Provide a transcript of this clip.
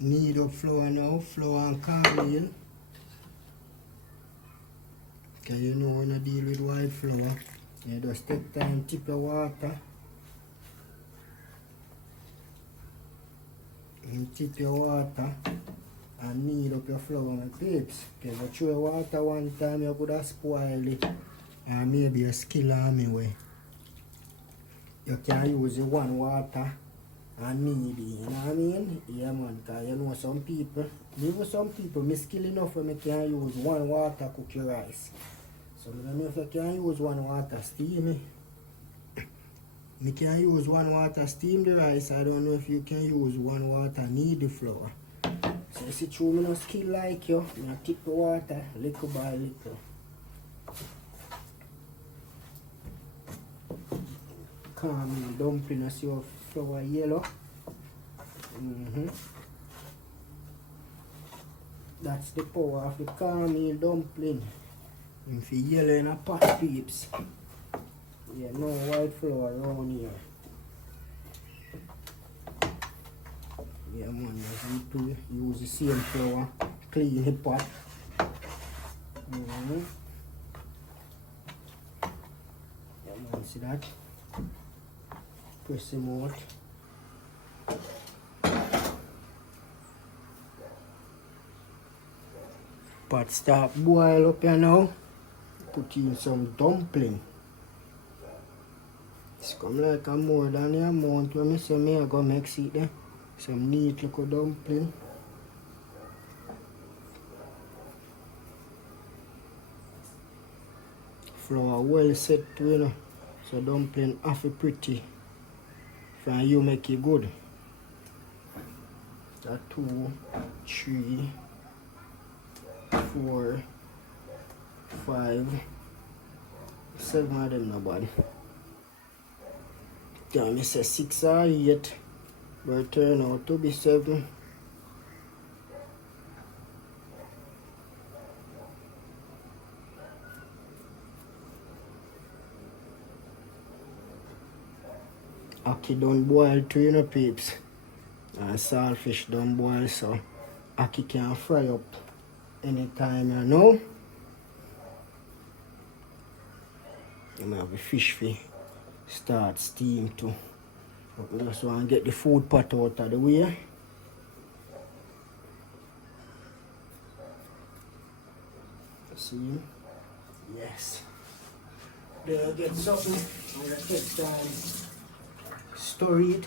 knead up flour now, flour and cornmeal. Because you know when you deal with white flour, you just take time, tip your water. You tip your water and knead up your flour, my peeps. Because if you throw water one time, you could have spoiled it. Or maybe you skill on me way. You can use the one water and knead it, you know what I mean? Yeah man, because you know some people, even some people, me skill enough when I can use one water cook your rice. So I don't know if you can use one water steam it. Me can use one water steam the rice. I don't know if you can use one water knead the flour. So you see through me no skill like you, I tip the water little by little. Cornmeal dumpling, I see your flour yellow. That's the power of the cornmeal dumpling. If you yellow in a pot, peeps. Yeah, no white flour around here. Yeah man, you need to use the same flour, clean the pot. Yeah man, see that? Press him out. Pot start boil up here now. Put in some dumpling. It's come like a more than the amount when I say me I go mix it there. Some neat little dumpling. Flour well set to, you know. So dumpling half it pretty. From you make it good. That 2, 3, 4, 5, 7 of them no bad. Can me say 6 or 8, but turn out to be 7. Aki done boil too, you know peeps. And saltfish done boil, so Aki can fry up anytime, you know. You might have a fish for start steam too. But we just want to get the food pot out of the way. See? Yes. There get something. I'm going to take time, store it.